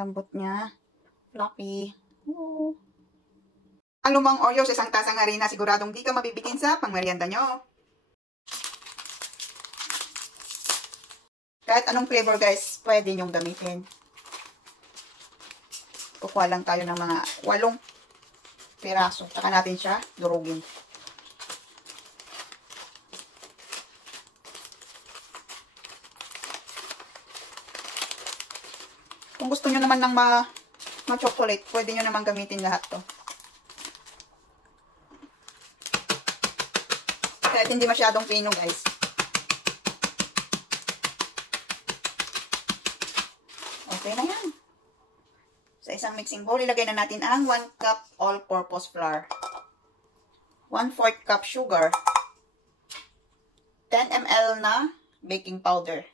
Lambot niya. Fluffy. Oh. Ang lumang Oreo sa isang tasang harina, siguradong di ka mabibitin sa pangmerienda nyo. Kahit anong flavor guys, pwede nyong gamitin. Kukuha lang tayo ng mga 8 piraso. Saka natin siya durugin. Kung gusto nyo naman ng ma-chocolate, pwede nyo naman gamitin lahat to. Kahit hindi masyadong pino guys. Okay na yan. Sa isang mixing bowl, ilagay na natin ang 1 cup all-purpose flour. 1/4 cup sugar. 10 ml na baking powder.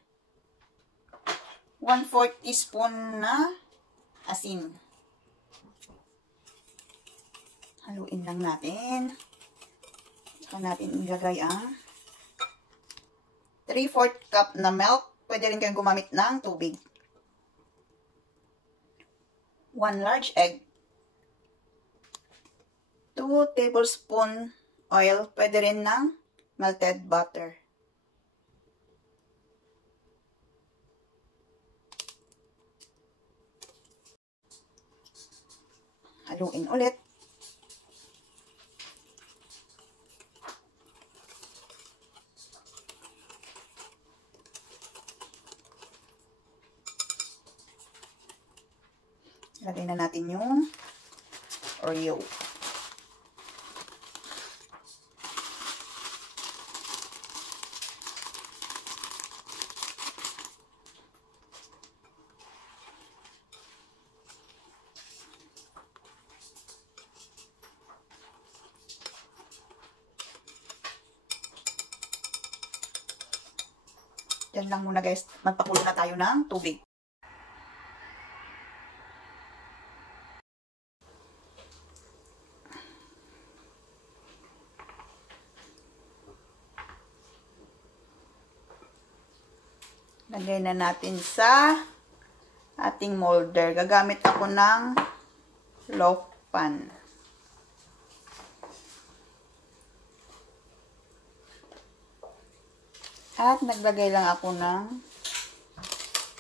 1/4 teaspoon na asin. Haluin lang natin. Saka natin ilagay ang 3/4 cup na milk. Pwede rin kayong gumamit ng tubig. 1 large egg. 2 tablespoon oil. Pwede rin ng melted butter. Haluin ulit. Lagay na natin yung Oreo. Yan lang muna guys. Magpakulo na tayo ng tubig. Lagay na natin sa ating molder. Gagamit ako ng loaf pan. At naglagay lang ako ng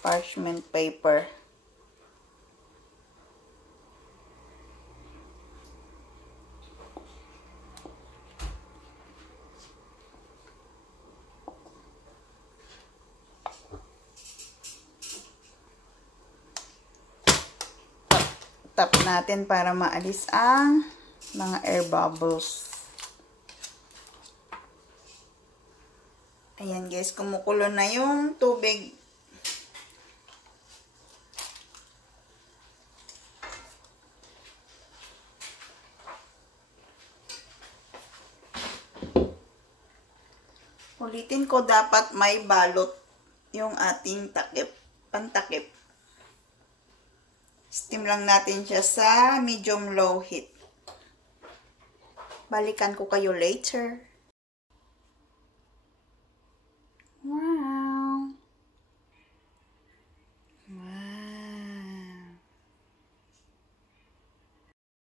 parchment paper. Tap natin para maalis ang mga air bubbles. Ayan guys, kumukulo na yung tubig. Ulitin ko, dapat may balot yung ating takip, pantakip. Steam lang natin siya sa medium-low heat. Balikan ko kayo later. Wow! Wow!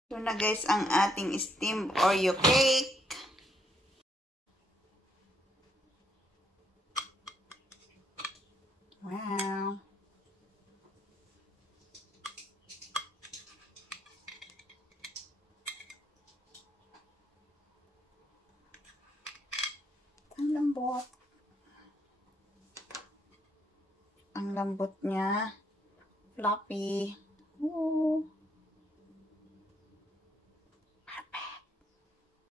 Ito na guys ang ating steamed Oreo cake. Wow! Ang lambot. Ang lambot niya. Fluffy. Oh.